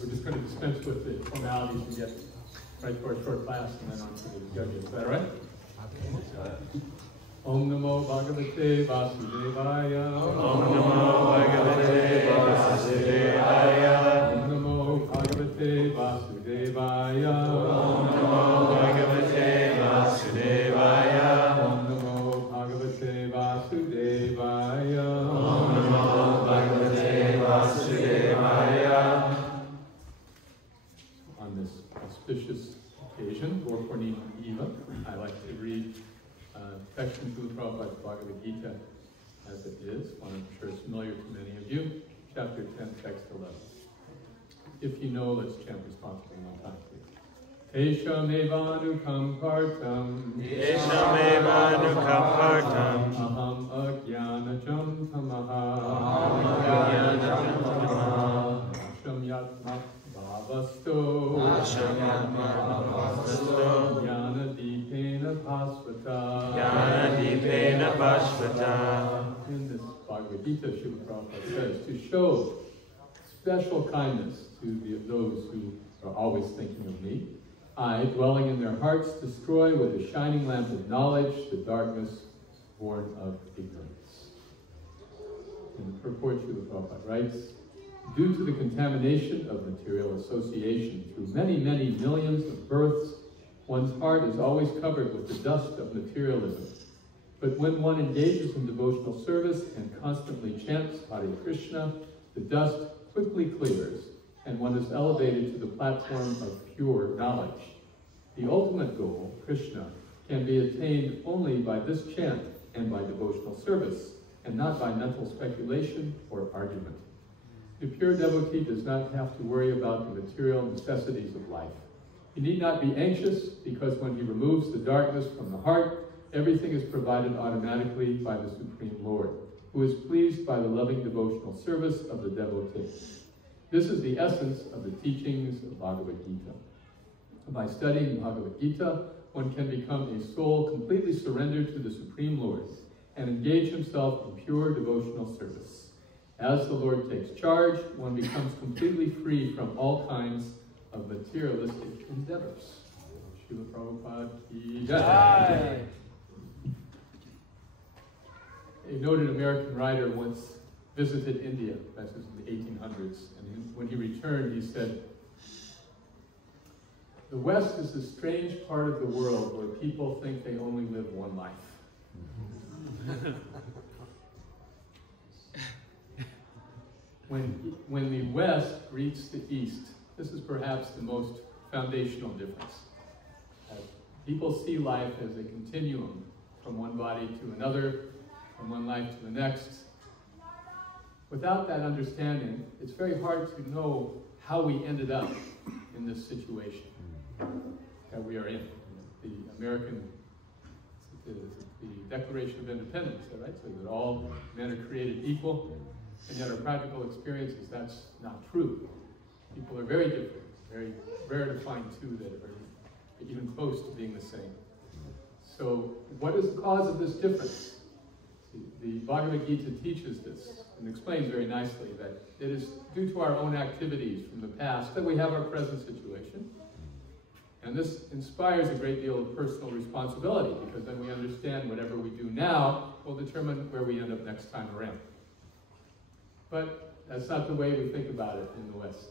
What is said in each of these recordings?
we're just going to dispense with the formalities and get right to our short class and then on to the judges. Is that all right? Om Namo Bhagavate Vasudevaya. Om Namo Bhagavate Vasudevaya. Om Namo Bhagavate Vasudevaya. Om Namo Bhagavate Vasudevaya. Om Namo Bhagavate Vasudevaya. Om Namo Bhagavate Vasudevaya. On this auspicious occasion, for Purnima Eva, I like to read section 2 of Prabhupada's Bhagavad Gita as it is, one I'm sure is familiar to many of you, chapter 10, text 11. If you know, let's chant responsibly one time, please. Eshamevanu partam. Eshamevanu partam. Aham ajnanajam tamaha. Aham ajnanajam tamaha. Asham yatma bhavasto. Asham yatma bhavasto. Jnana dipena bhasvata. Jnana dipena bhasvata. In this Bhagavad Gita, Srila Prabhupada says, to show special kindness to those who are always thinking of me, I, dwelling in their hearts, destroy with a shining lamp of knowledge the darkness born of ignorance. In the purport, Srila Prabhupada writes, due to the contamination of material association through many, many millions of births, one's heart is always covered with the dust of materialism. But when one engages in devotional service and constantly chants Hare Krishna, the dust quickly clears, and one is elevated to the platform of pure knowledge. The ultimate goal, Krishna, can be attained only by this chant and by devotional service, and not by mental speculation or argument. The pure devotee does not have to worry about the material necessities of life. He need not be anxious, because when he removes the darkness from the heart, everything is provided automatically by the Supreme Lord, who is pleased by the loving devotional service of the devotee. This is the essence of the teachings of Bhagavad Gita. By studying Bhagavad Gita, one can become a soul completely surrendered to the Supreme Lord and engage himself in pure devotional service. As the Lord takes charge, one becomes completely free from all kinds of materialistic endeavors. Srila Prabhupada ki jai. A noted American writer once visited India, that was in the 1800s, and when he returned, he said, the West is a strange part of the world where people think they only live one life. When the West greets the East, this is perhaps the most foundational difference. People see life as a continuum from one body to another, from one life to the next. Without that understanding, it's very hard to know how we ended up in this situation that we are in. The Declaration of Independence, right? So that all men are created equal, and yet our practical experiences, that's not true. People are very different. Very rare to find two that are even close to being the same. So what is the cause of this difference? The Bhagavad Gita teaches this and explains very nicely that it is due to our own activities from the past that we have our present situation. And this inspires a great deal of personal responsibility, because then we understand whatever we do now will determine where we end up next time around. But that's not the way we think about it in the West.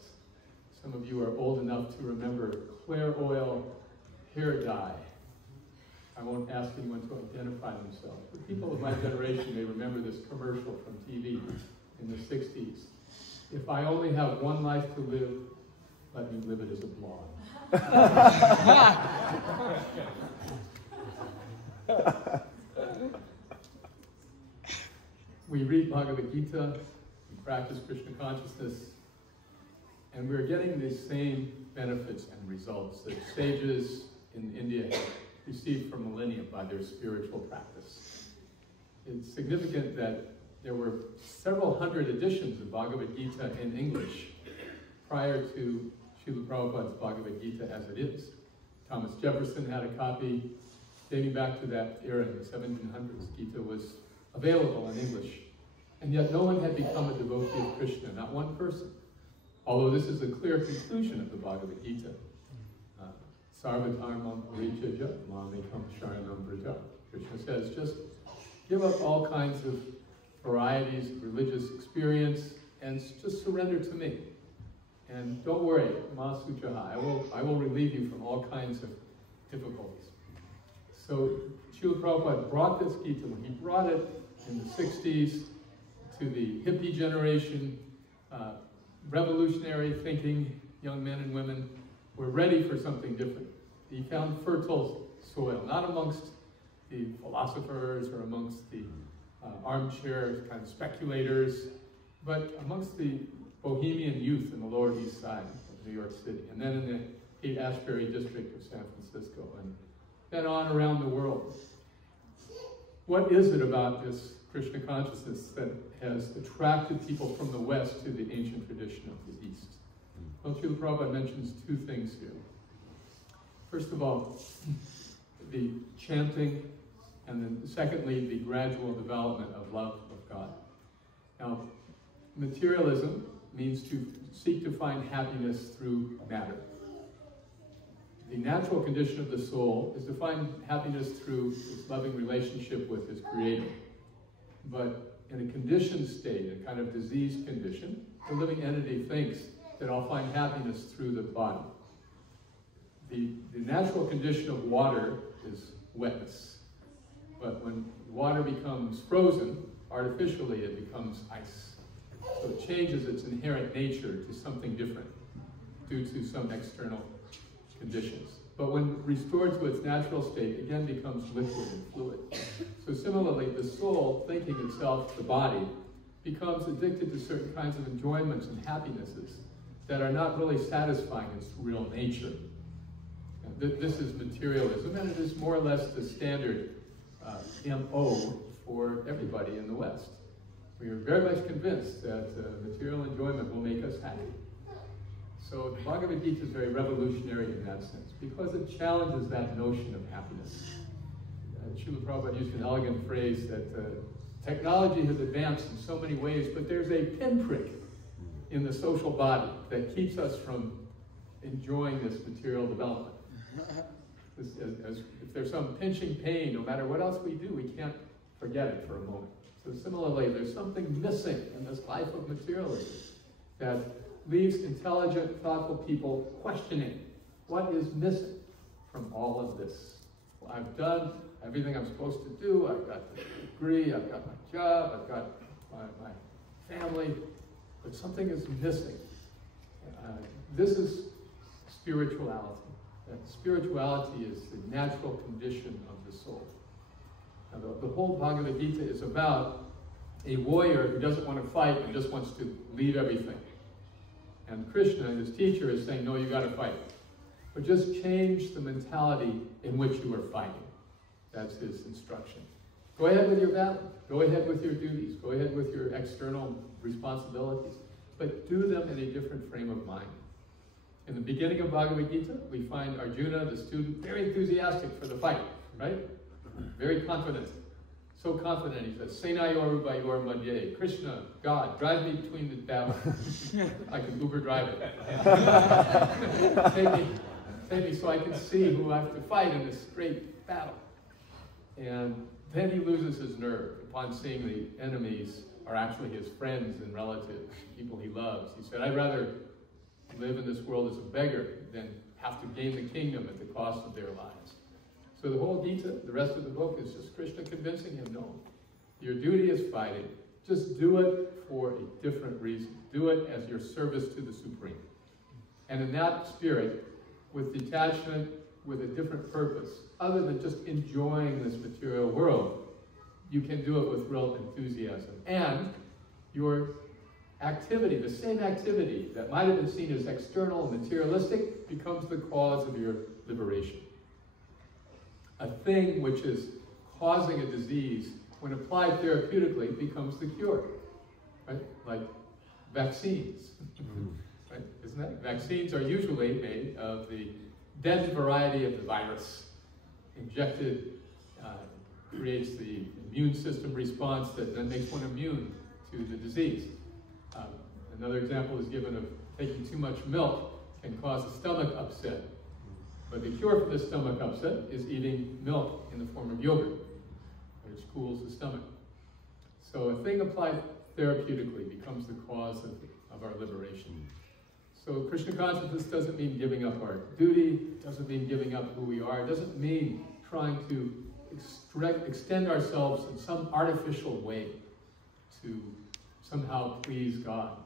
Some of you are old enough to remember Claire Oil hair dye. I won't ask anyone to identify themselves, but people of my generation may remember this commercial from TV in the 60s. If I only have one life to live, let me live it as a blonde. We read Bhagavad Gita, we practice Krishna consciousness, and we're getting the same benefits and results that sages in India have received for millennia by their spiritual practice. It's significant that there were several hundred editions of Bhagavad Gita in English prior to Srila Prabhupada's Bhagavad Gita as it is. Thomas Jefferson had a copy dating back to that era in the 1700s. Gita was available in English. And yet no one had become a devotee of Krishna, not one person. Although this is a clear conclusion of the Bhagavad Gita. Sarvatarmam parityajya mamekam sharanam vraja. Krishna says, just give up all kinds of varieties of religious experience and just surrender to me. And don't worry, ma suchaha, I will relieve you from all kinds of difficulties. So Srila Prabhupada brought this Gita, when he brought it in the 60s to the hippie generation, revolutionary thinking young men and women were ready for something different. He found fertile soil, not amongst the philosophers or amongst the armchair kind of speculators, but amongst the bohemian youth in the Lower East Side of New York City, and then in the Haight-Ashbury district of San Francisco, and then on around the world. What is it about this Krishna consciousness that has attracted people from the West to the ancient tradition of the East? Well, Srila Prabhupada mentions two things here. First of all, the chanting, and then secondly, the gradual development of love of God. Now, materialism means to seek to find happiness through matter. The natural condition of the soul is to find happiness through its loving relationship with its Creator. But in a conditioned state, a kind of diseased condition, the living entity thinks that I'll find happiness through the body. The natural condition of water is wetness. But when water becomes frozen, artificially it becomes ice. So it changes its inherent nature to something different due to some external conditions. But when restored to its natural state, again becomes liquid and fluid. So similarly, the soul, thinking itself the body, becomes addicted to certain kinds of enjoyments and happinesses that are not really satisfying its real nature. This is materialism, and it is more or less the standard MO for everybody in the West. We are very much convinced that material enjoyment will make us happy. So the Bhagavad Gita is very revolutionary in that sense, because it challenges that notion of happiness. Srila Prabhupada used an elegant phrase that technology has advanced in so many ways, but there's a pinprick in the social body that keeps us from enjoying this material development. If there's some pinching pain, no matter what else we do, we can't forget it for a moment. So similarly, there's something missing in this life of materialism that leaves intelligent, thoughtful people questioning what is missing from all of this. Well, I've done everything I'm supposed to do. I've got the degree, I've got my job, I've got my family, but something is missing. This is spirituality. Spirituality is the natural condition of the soul. Now, the whole Bhagavad Gita is about a warrior who doesn't want to fight and just wants to leave everything. And Krishna, his teacher, is saying, no, you got to fight. But just change the mentality in which you are fighting. That's his instruction. Go ahead with your battle. Go ahead with your duties. Go ahead with your external responsibilities. But do them in a different frame of mind. In the beginning of Bhagavad Gita, we find Arjuna, the student, very enthusiastic for the fight, right? Very confident. So confident, he says, Senayoru Bayor Madhye, Krishna, God, drive me between the battle. I can Uber drive it. take me so I can see who I have to fight in this great battle. And then he loses his nerve upon seeing the enemies are actually his friends and relatives, people he loves. He said, I'd rather live in this world as a beggar than have to gain the kingdom at the cost of their lives. So the whole Gita, the rest of the book, is just Krishna convincing him, no, your duty is fighting. Just do it for a different reason. Do it as your service to the Supreme. And in that spirit, with detachment, with a different purpose, other than just enjoying this material world, you can do it with real enthusiasm. And your activity, the same activity that might have been seen as external and materialistic, becomes the cause of your liberation. A thing which is causing a disease, when applied therapeutically, becomes the cure, right? Like vaccines, right? Isn't that? Vaccines are usually made of the dead variety of the virus. Injected creates the immune system response that then makes one immune to the disease. Another example is given of taking too much milk can cause a stomach upset. But the cure for this stomach upset is eating milk in the form of yogurt, which cools the stomach. So a thing applied therapeutically becomes the cause of our liberation. So Krishna consciousness doesn't mean giving up our duty, doesn't mean giving up who we are, it doesn't mean trying to extend ourselves in some artificial way to somehow please God.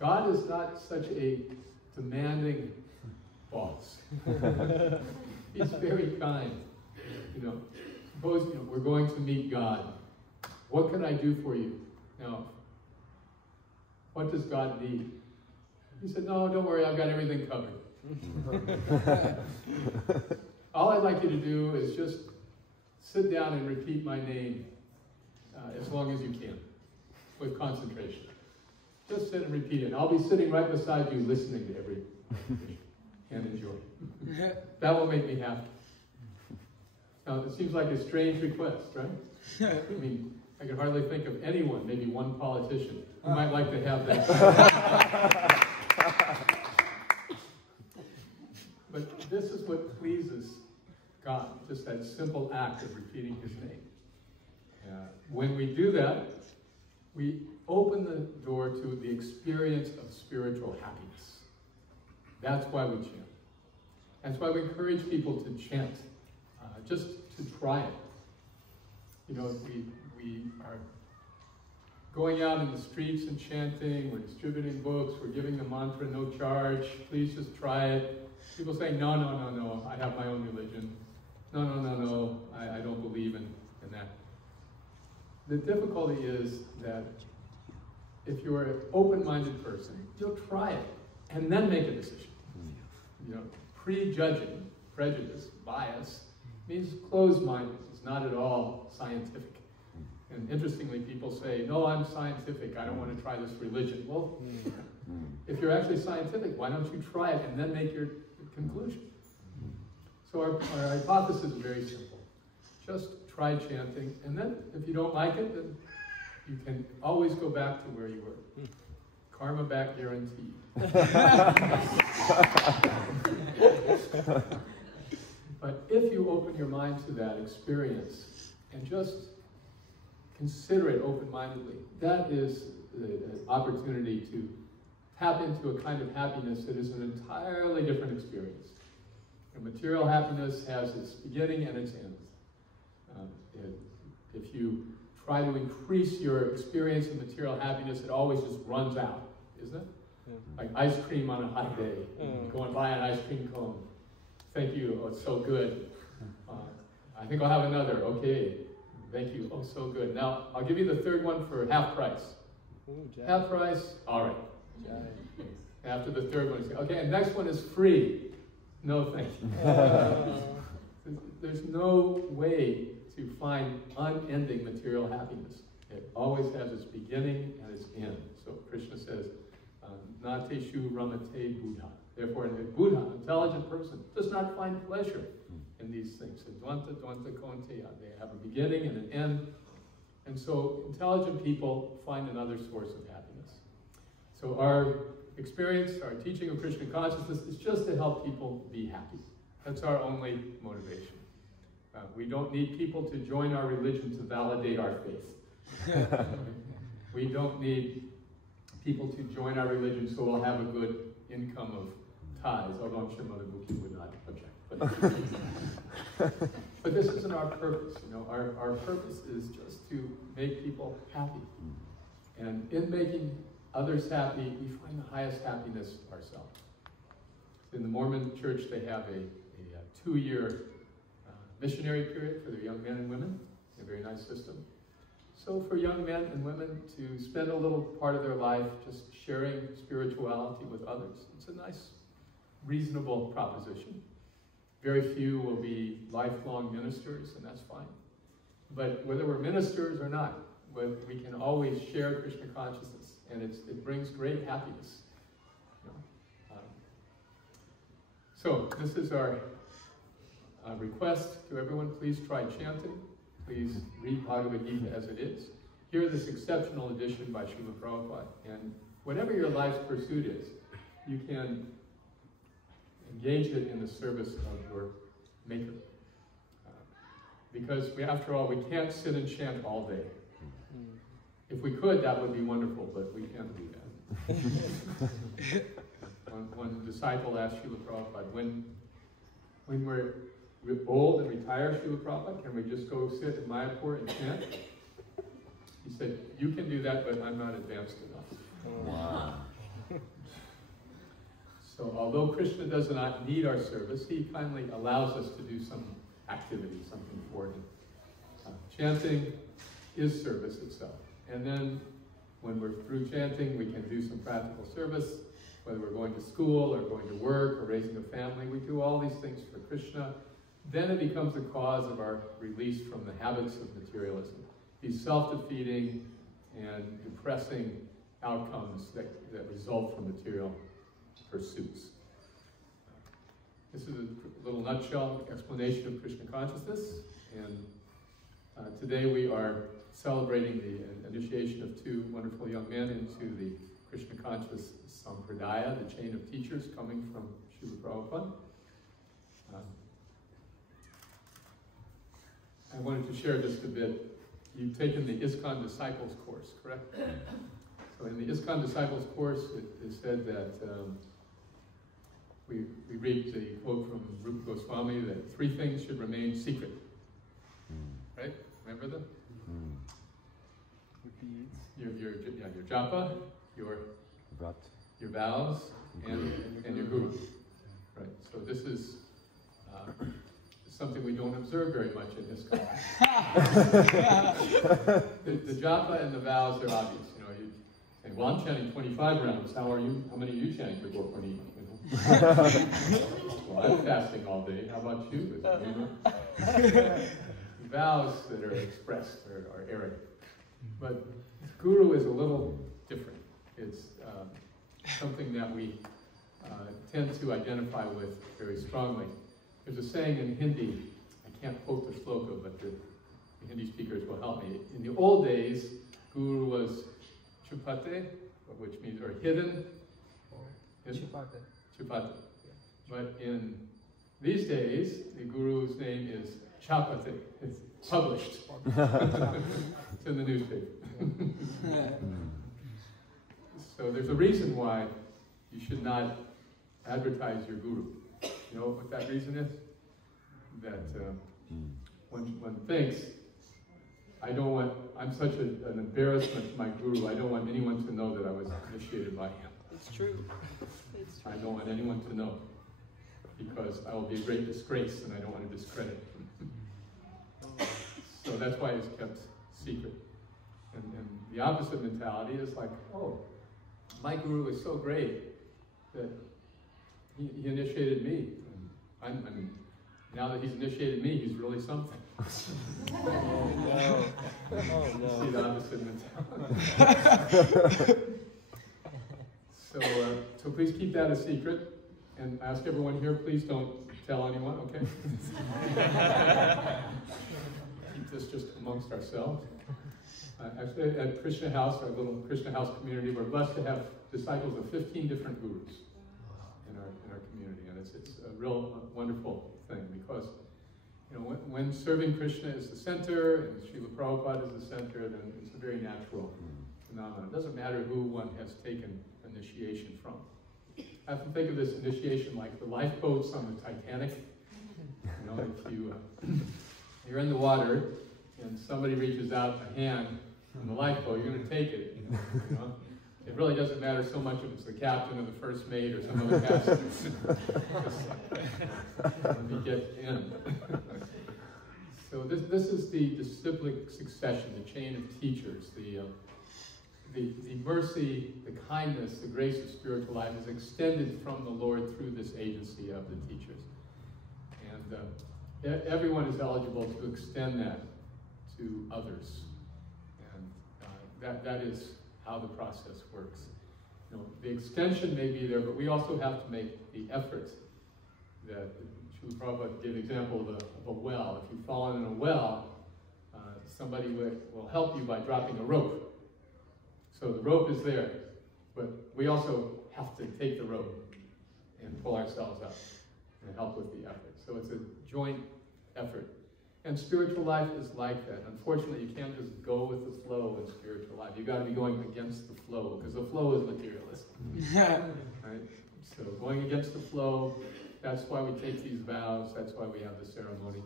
God is not such a demanding boss. He's very kind. Suppose we're going to meet God. What can I do for you? Now, what does God need? He said, no, don't worry, I've got everything covered. All I'd like you to do is just sit down and repeat my name as long as you can, with concentration. Just sit and repeat it. I'll be sitting right beside you listening to every and enjoy. That will make me happy. Now, it seems like a strange request, right? I mean, I can hardly think of anyone, maybe one politician, who might like to have that. But this is what pleases God, just that simple act of repeating his name. When we do that, we open the door to the experience of spiritual happiness. That's why we chant. That's why we encourage people to chant, just to try it. We are going out in the streets and chanting, we're distributing books, we're giving the mantra no charge, please just try it. People say, no, I have my own religion. No, I don't believe in that. The difficulty is that if you're an open-minded person, you'll try it and then make a decision. Prejudging, prejudice, bias, means closed-minded. It's not at all scientific. And interestingly, people say, no, I'm scientific, I don't want to try this religion. Well, if you're actually scientific, why don't you try it and then make your conclusion? So our hypothesis is very simple. Just try chanting, and then if you don't like it, then you can always go back to where you were. Karma back guarantee. But if you open your mind to that experience and just consider it open-mindedly, that is the opportunity to tap into a kind of happiness that is an entirely different experience. And material happiness has its beginning and its end. If you try to increase your experience of material happiness, it always just runs out, isn't it? Yeah. Like ice cream on a hot day. You go and buy an ice cream cone. Thank you, oh, it's so good. I think I'll have another, okay. Thank you, oh, so good. Now, I'll give you the third one for half price. Ooh, half price, all right. After the third one, okay, and next one is free. No, thank you. There's no way to find unending material happiness. It always has its beginning and its end. So Krishna says, Nateshu Ramate Buddha. Therefore, a Buddha, intelligent person, does not find pleasure in these things. Dvanta Konteya. They have a beginning and an end. And so intelligent people find another source of happiness. So our experience, our teaching of Krishna consciousness is just to help people be happy. That's our only motivation. We don't need people to join our religion to validate our faith. We don't need people to join our religion so we'll have a good income of tithes, although I'm sure Mother Buki would not object. But this isn't our purpose. Our purpose is just to make people happy. And in making others happy, we find the highest happiness ourselves. In the Mormon church, they have a 2-year missionary period for their young men and women, a very nice system. So for young men and women to spend a little part of their life just sharing spirituality with others, it's a nice, reasonable proposition. Very few will be lifelong ministers, and that's fine. But whether we're ministers or not, we can always share Krishna consciousness, and it brings great happiness. So this is our request to everyone. Please try chanting. Please read Bhagavad Gita as it is. Hear this exceptional edition by Srila Prabhupada. And whatever your life's pursuit is, you can engage it in the service of your Maker. Because after all, we can't sit and chant all day. If we could, that would be wonderful, but we can't do that. One disciple asked Srila Prabhupada, when we're old and retire, Srila Prabhupada, can we just go sit in Mayapur and chant? He said, you can do that, but I'm not advanced enough. Wow. So although Krishna does not need our service, he kindly allows us to do some activity, something for him. Chanting is service itself. And then when we're through chanting, we can do some practical service, whether we're going to school or going to work or raising a family. We do all these things for Krishna. Then it becomes the cause of our release from the habits of materialism. These self-defeating and depressing outcomes that result from material pursuits. This is a little nutshell explanation of Krishna consciousness. And today we are celebrating the initiation of two wonderful young men into the Krishna conscious Sampradaya, the chain of teachers coming from Srila Prabhupada. I wanted to share just a bit. You've taken the ISKCON Disciples course, correct? So in the ISKCON Disciples course, it is said that we read the quote from Rupa Goswami that 3 things should remain secret. Right? Remember them? Your japa, your vows, and your guru. Right. So this is something we don't observe very much in this country. the japa and the vows are obvious. You know, you say, "Well, I'm chanting 25 rounds. How are you? How many are you chanting for Gorpani?" Well, I'm fasting all day. How about you? Vows that are expressed are arrogant. But guru is a little different. It's something that we tend to identify with very strongly. There's a saying in Hindi, I can't quote the sloka, but the Hindi speakers will help me. In the old days, guru was chupate, which means, or hidden. Chupate. Chupate. But in these days, the guru's name is Chapate. It's published. It's in the newspaper. So there's a reason why you should not advertise your guru. You know what that reason is? That one thinks, I'm such an embarrassment to my guru, I don't want anyone to know that I was initiated by him. It's true. I don't want anyone to know, because I will be a great disgrace and I don't want to discredit him. So that's why it's kept secret. And the opposite mentality is like, oh, my guru is so great that he initiated me. And now that he's initiated me, he's really something. Oh no. Oh no. See the opposite mentality. So please keep that a secret. And ask everyone here, please don't tell anyone, okay? Keep this just amongst ourselves. Actually, at Krishna House, our little Krishna House community, we're blessed to have disciples of 15 different gurus in our community, and it's a real wonderful thing, because you know when serving Krishna is the center and Srila Prabhupada is the center, then it's a very natural phenomenon. It doesn't matter who one has taken initiation from. I have to think of this initiation like the lifeboats on the Titanic. You know, if you're in the water and somebody reaches out a hand from the lifeboat, you're going to take it. You know? It really doesn't matter so much if it's the captain or the first mate or some other passenger. Let me get in. So this is the disciplic succession, the chain of teachers, the mercy, the kindness, the grace of spiritual life is extended from the Lord through this agency of the teachers. And everyone is eligible to extend that to others. And that is how the process works. You know, the extension may be there, but we also have to make the effort. That Srila Prabhupada gave an example of a well. If you've fallen in a well, somebody will help you by dropping a rope. So the rope is there, but we also have to take the road and pull ourselves up and help with the effort. So it's a joint effort. And spiritual life is like that. Unfortunately, you can't just go with the flow in spiritual life. You've got to be going against the flow, because the flow is materialism. Right? So going against the flow, that's why we take these vows, that's why we have the ceremony.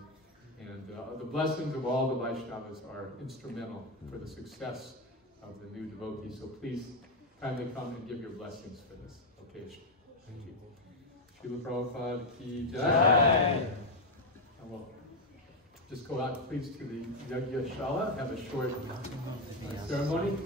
And the blessings of all the Vaishnavas are instrumental for the success of the new devotees. So please kindly come and give your blessings for this occasion. Thank you. Srila Prabhupada ki jai. And we'll just go out, please, to the Yagyashala, have a short ceremony.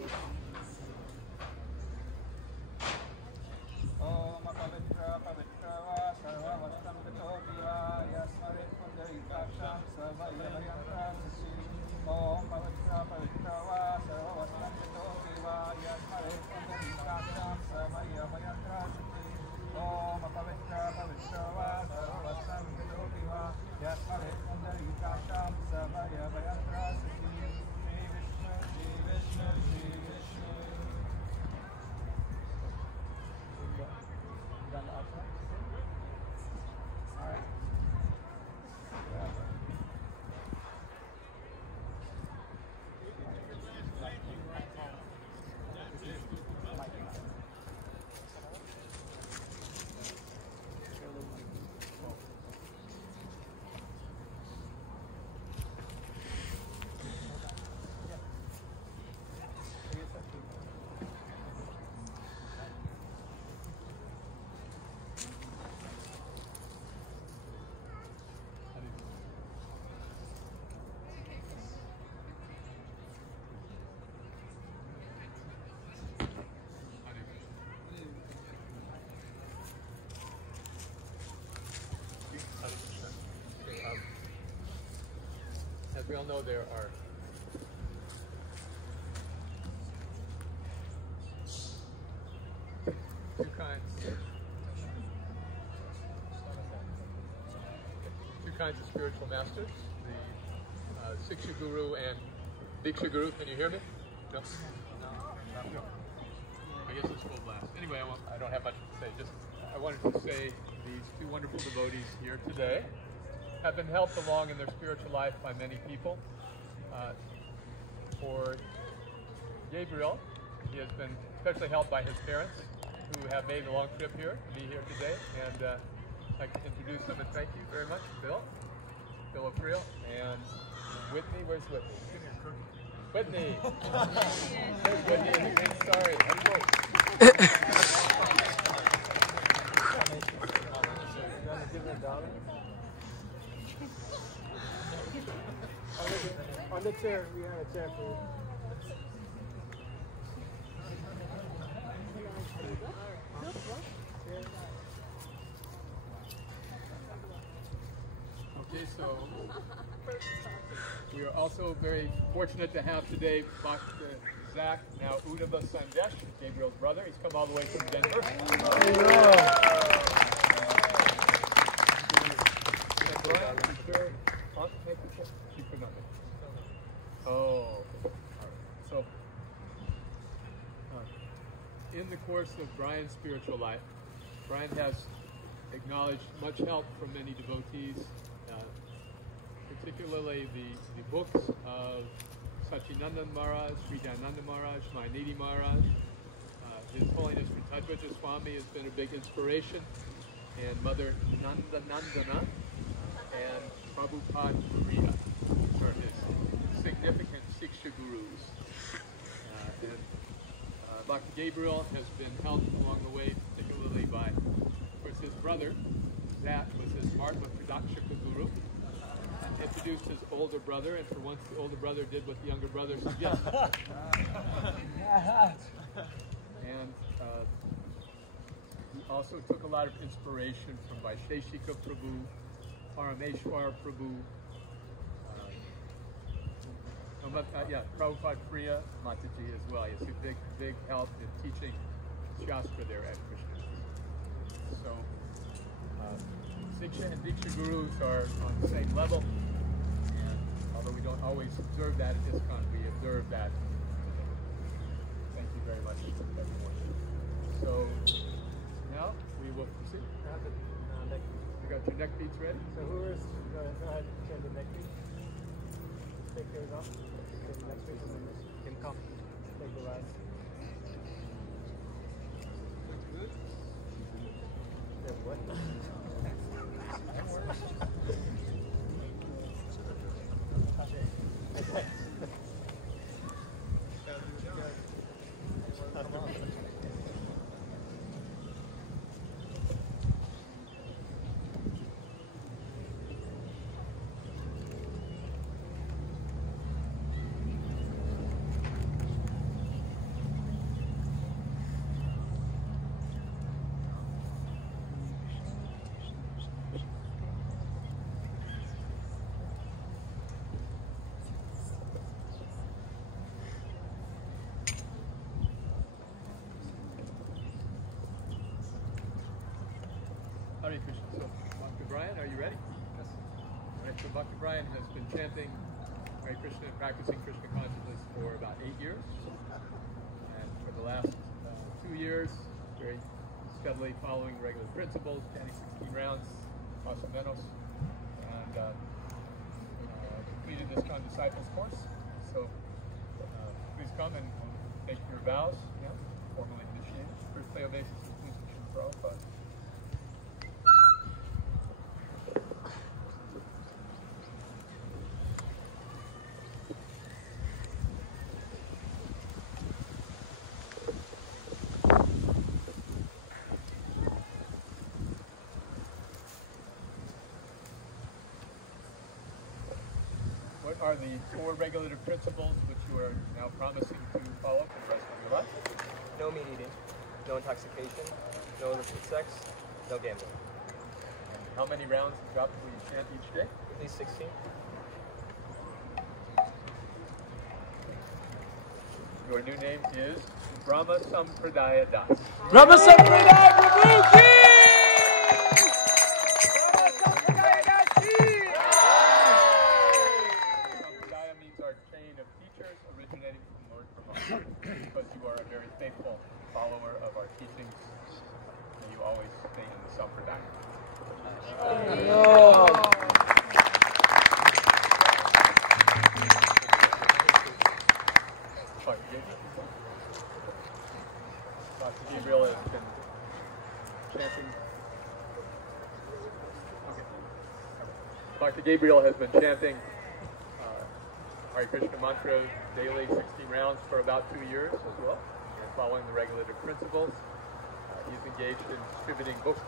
As we all know, there are two kinds of spiritual masters, the Siksha Guru and Diksha Guru. Can you hear me? No? No. I guess it's full blast. Anyway, I don't have much to say. Just I wanted to say these two wonderful devotees here today have been helped along in their spiritual life by many people. For Gabriel, he has been especially helped by his parents, who have made a long trip here to be here today. And I'd like to introduce them and thank you very much, Bill April, and Whitney. Where's Whitney? Whitney! There's Whitney. Sorry. On the chair, we have a chair for you. Okay, so we are also very fortunate to have today Bhakta Zach, now Udava Sandesh, Gabriel's brother. He's come all the way from Denver. Oh, so in the course of Brian's spiritual life, Brian has acknowledged much help from many devotees, particularly the books of Sachinandan Maharaj, Sri Dayananda Maharaj, Mayanidhi Maharaj. His Holiness Ritadvaja Swami has been a big inspiration, and Mother Nanda Nandana and Prabhupada Priya are his significant Siksha Gurus. And Bhakti Gabriel has been helped along the way, particularly by, of course, his brother. That was his Martva Pradakshika Guru. Introduced his older brother, and for once the older brother did what the younger brother suggested. And he also took a lot of inspiration from Vaisheshika Prabhu, Parameshwar Prabhu, Prabhupada Priya Mataji as well. He's a big help in teaching Shastra there at Krishna. So, Siksha and Diksha Gurus are on the same level, and although we don't always observe that at ISKCON, we observe that. Thank you very much, everyone. So, now we will proceed. Neck. You got your neck beads ready? So who is, go ahead, turn the neck bead. Take yours off. Take the next piece and then you can come. Take the last. Good. Yeah, what? Hare Krishna. So, Dr. Brian, are you ready? Yes. All right, so Dr. Brian has been chanting Hare Krishna and practicing Krishna consciousness for about 8 years. And for the last 2 years, very steadily following regular principles, chanting 16 rounds, más o menos, and completed this kind of disciples course. So, please come and take your vows, formally initiated. First day obeisance to Srila Prabhupada. What are the 4 regulative principles which you are now promising to follow for the rest of your life? No meat eating, no intoxication, no illicit sex, no gambling. And how many rounds of japa will you chant each day? At least 16. Your new name is Brahma Sampradaya Das. Brahma Sampradaya Prabhu ki! Sampradaya means our chain of teachers originating from Lord Brahma. Because you are a very faithful follower of our teachings, and you always stay in the Sampradaya. Dr. Gabriel has been chanting. Dr. Gabriel has been chanting Hare Krishna mantra daily, 16 rounds for about 2 years as well, and following the regulative principles. He's engaged in distributing books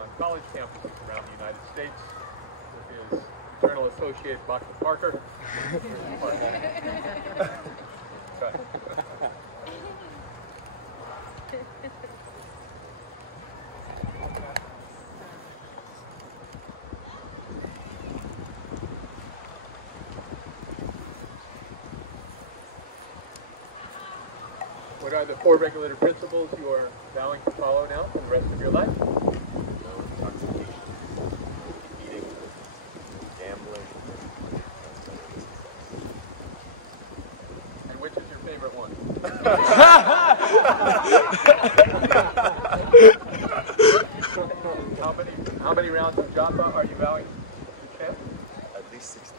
on college campuses around the United States with his eternal associate, Dr. Parker. What are the 4 regulative principles you are vowing to follow now for the rest of your life? No intoxication, eating, gambling, And which is your favorite one? How many rounds of japa are you vowing to chant? at least 16.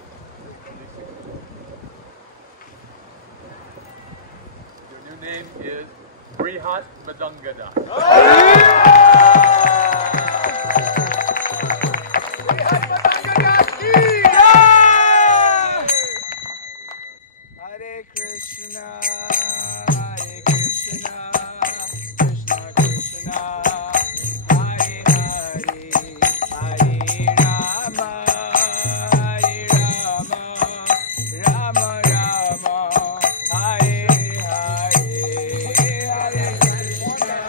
Your new name is Brihat Madangada. Hare Krishna, Krishna Krishna, Hare Hare, Hare Rama, Rama Rama, Hare Hare, Hare Krishna.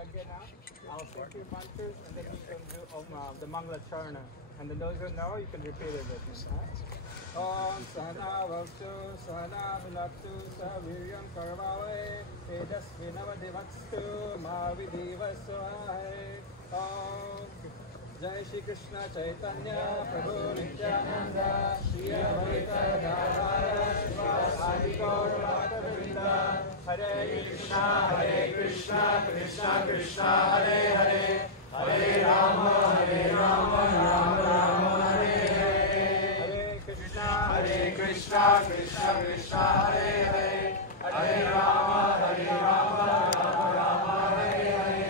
yagya now. I'll say 2 mantras and then you can do the Mangala Charana. And then those who know, you can repeat it with me. Om Sahana Vavtu Sahana Vinaptu Saviryam Karvave Edas Vinavadivatstu Mavidivasvahai. Om Jai Shri Krishna Chaitanya Prabhu Nityananda Shri Advaita Gadadhara Srivasadi Gaura Bhakta Hare Krishna Krishna Krishna Hare Hare Hare Rama Rama Rama Hare Hare Krishna Krishna Krishna Hare Hare Hare Rama Rama Rama Hare Hare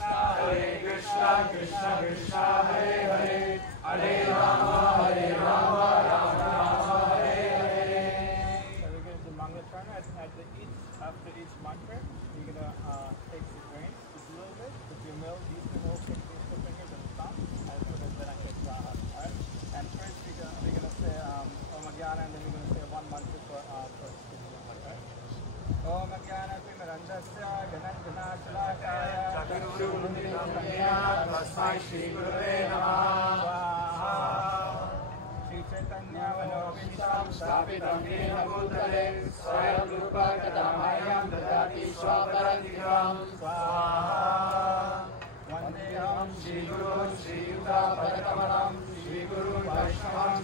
Hare Krishna Krishna Krishna Hare Hare Hare Rama Rama Rama Hare Hare. So we're going to do Mangala Charana after each mantra. You're going to take the grains just a little bit with your middle, these two fingers and thumb, and put it then I say Swaha. Alright? And first we're going to say Om Agyana, and then we're going to say one mantra for first. Alright? Om Agyana Pimarandasya Gananjana Chalakaya Chaturumudinamaya Tasmai Shri Gurave Namaha Shri Chaitanya Manobisham Stapitam Yena Bhutale Swayam Rupa Kadamayam Dadati Swaparantikam Swaha Vandeham Shri Guru Shri Yuta Padakamalam Shri Guru Vaishnavam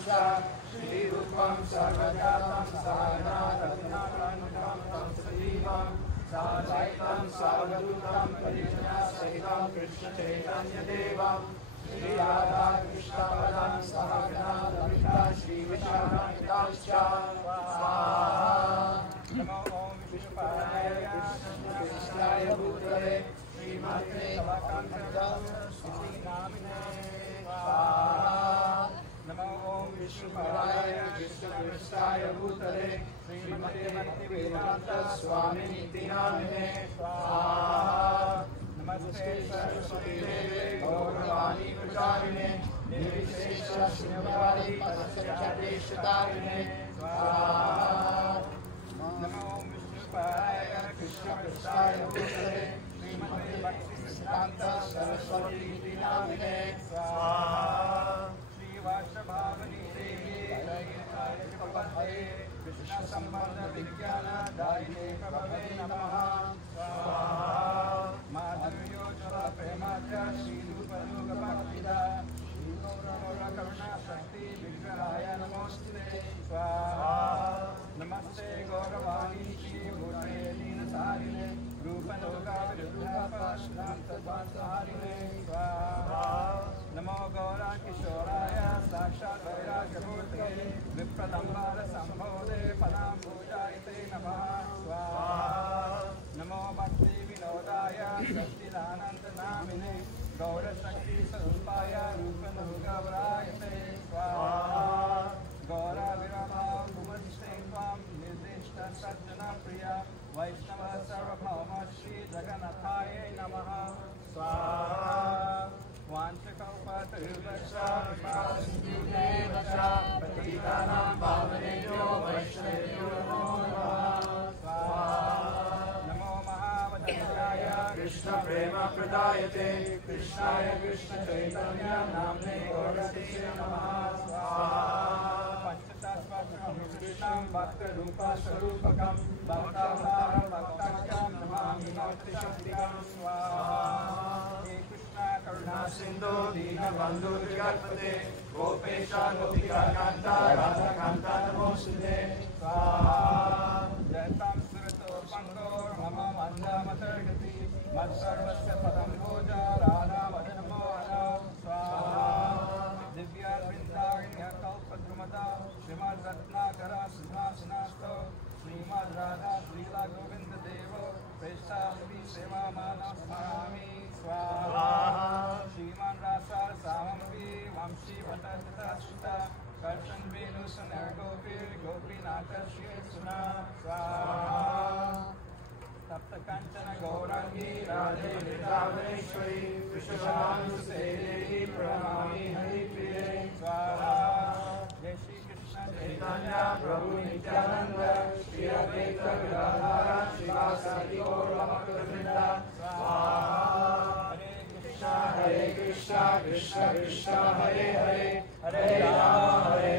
Shri Rupam Sarvajatam Sahana Raghunathanam Tam Sadivam Sadvaitam Savadutam Parijana Sahitam Krishna Chaitanya Devam Shri Radha Krishna Padam Sahagana Lamita Shri Vishwanathitam Swaha Namo Om Vishnupadaya Krishnaya Bhutale Srimate Kalakantha Sri Namine Swaha Namo Om Vishnupadaya Krishnaya Bhutale Srimate Bhaktivedanta Swami Niti Namine Swaha Namaste Saraswati Deve Gauravani Pracharine Nirvishesha Shunyavadi Pasachadeshatarine Swaha Namo Om Vishnupadaya Krishnaya Bhutale Srimate Bhaktivedanta Saraswati Niti Namine Swaha Vashabhavani Devi Jayataya Kripapate Krishna Sambandha Vijnana Daine Prabhave Namaha Swaha Madhuryo Jala Premadya Shri Rupanuga Bhaktida Shri Gaura Karuna Shakti Vigrahaya Namostute Swaha Namaste Gauravani Shri Bhute Dina Sarine Rupanuga Viruddhapa Shranta Dvansaharine Swaha Namo Gaura Kishoraya Sakshat Vairagya Vipradambara Sambhode Padam Pujayate Namaha Swaha Namo Bhakti Vinodaya Satchidananda Namine Gaura Shakti Sarupaya Rupanuga Vrayate Swaha Gaura Virabha Kumajiste Tvam Nirdishta Sajjana Priya Vaishnava Sarvabhauma Shri Jagannathaya Namaha Swaha Vanchakalpatarubhasya Vipasinudevasya Patitanam Pavanebhyo Vaishnavebhyo Namo Namaha Swaha Namo Mahavadanyaya Krishna Prema Pradayate Krishnaya Krishna Chaitanya Namne Gaurasya Namaha Swaha Panchatattva Krishnam Bhakta Rupa Sarupakam Bhaktavaram Bhaktakyam Namami Bhakti Shaktikam Swaha Karuna Sindhu Dina Bandhu Trigatpate Gopesha Gopika Kanta Radha Kanta Namostute Swaha Jatam Surato Pandor Mama Manda Matargati Matsarvasya Padam Bhoja Radha Vadanamo Ana Swaha Divya Vrindarinya Kalpadrumada Srimad Ratnakara Simhasanasto Srimad Radha Srila Govinda Devo Presta Sri Seva Mana Smarami Swaha Shriman Rasar Sahamvi Vamshi Vatatata Sutta Karshan Venu Sanar Gopir Gopinata Shri Suna Swaha Tapta Kanchana Gaurangi Radhe Vrindavaneshwari Vrishabhanu Sedehi Pranami Hari Priye Swaha Jai Shri Krishna Chaitanya Prabhu Nityananda Shri Advaita Gadadhara Srivasadi Gaura Bhakta Vrinda Swaha Krishna Krishna Hare Hare Hare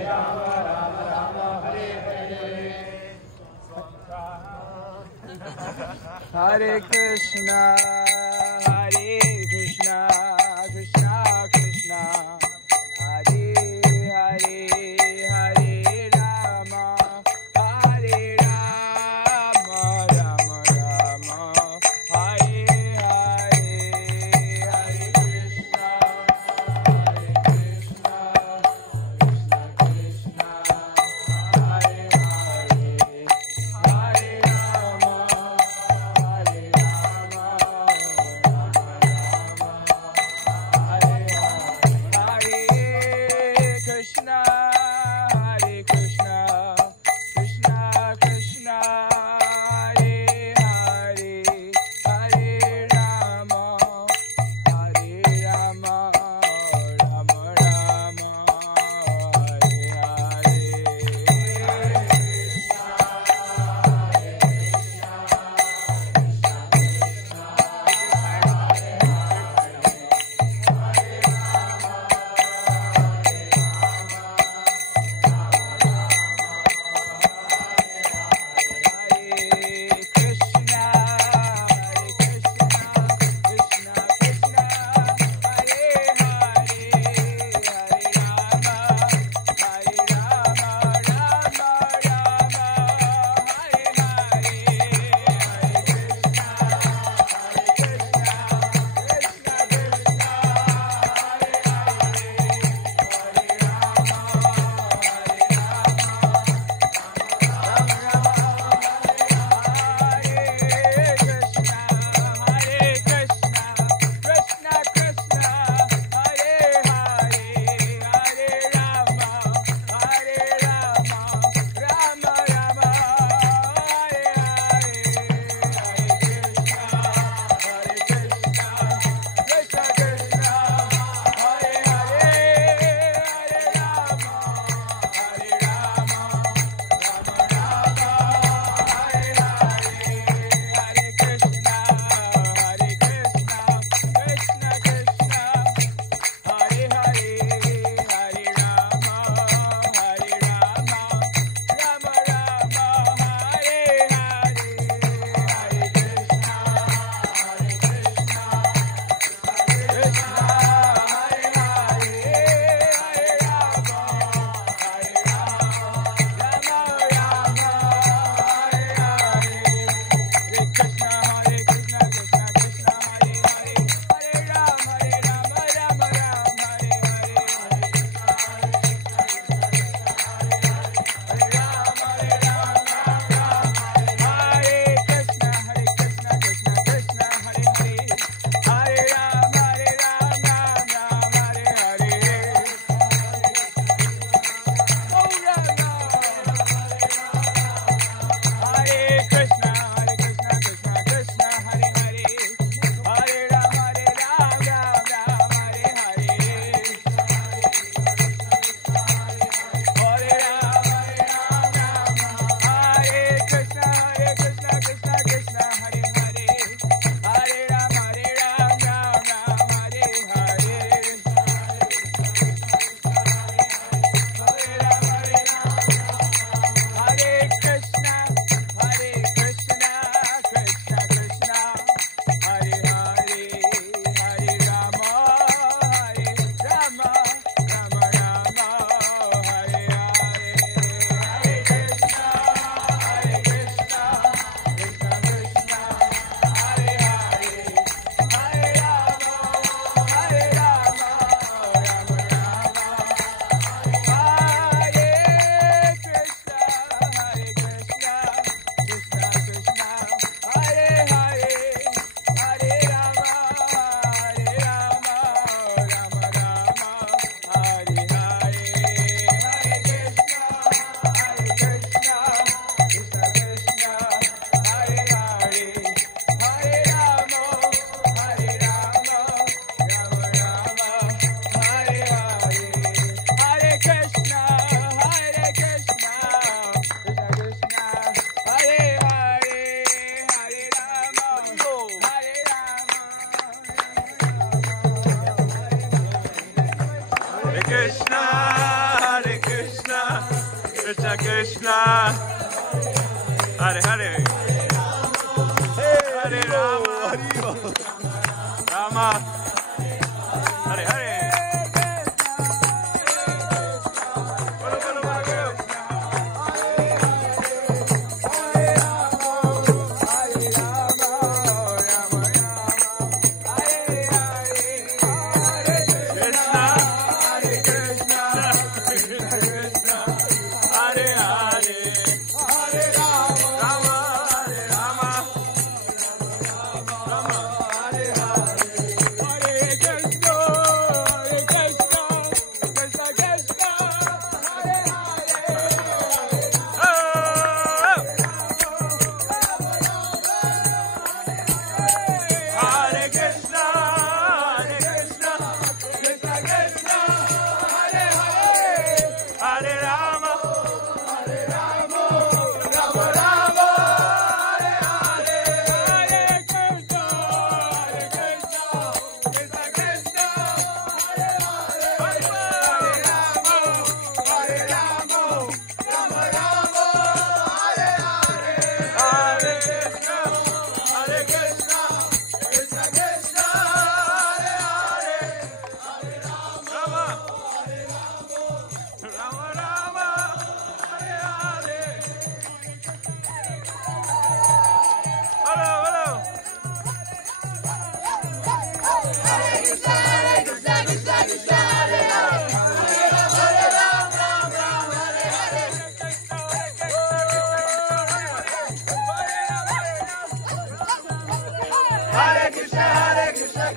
Rama Rama Rama Hare Hare. Hare Krishna, Krishna Krishna, Hare Hare, Hare Rama, Rama Rama, Hare Hare, Hare Krishna, Krishna Krishna, Hare Hare, Hare Rama, Rama Rama, Krishna, Krishna Krishna, Hare Hare, Hare Rama, Rama, Hare Hare.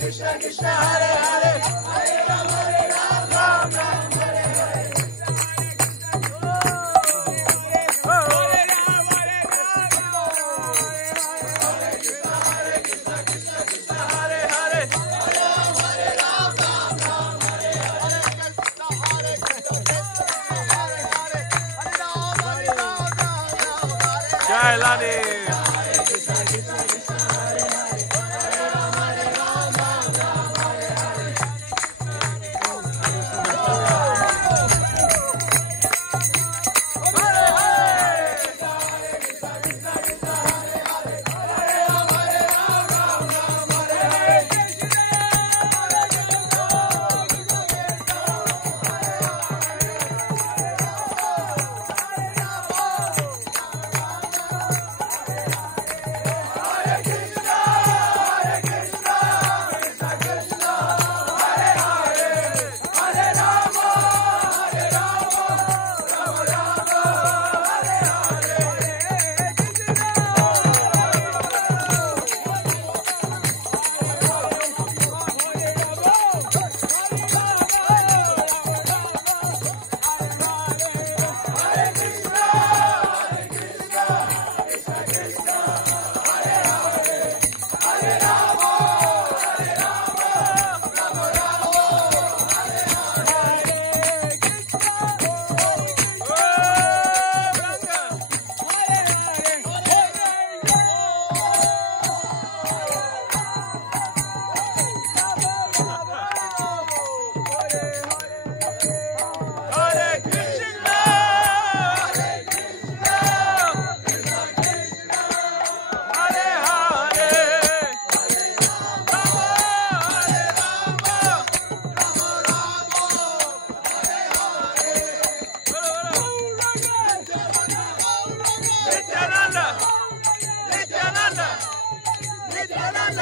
Krishna Krishna Hare Hare Hare Ram Ram Ram Hare Hare Jai Ladi. Nityananda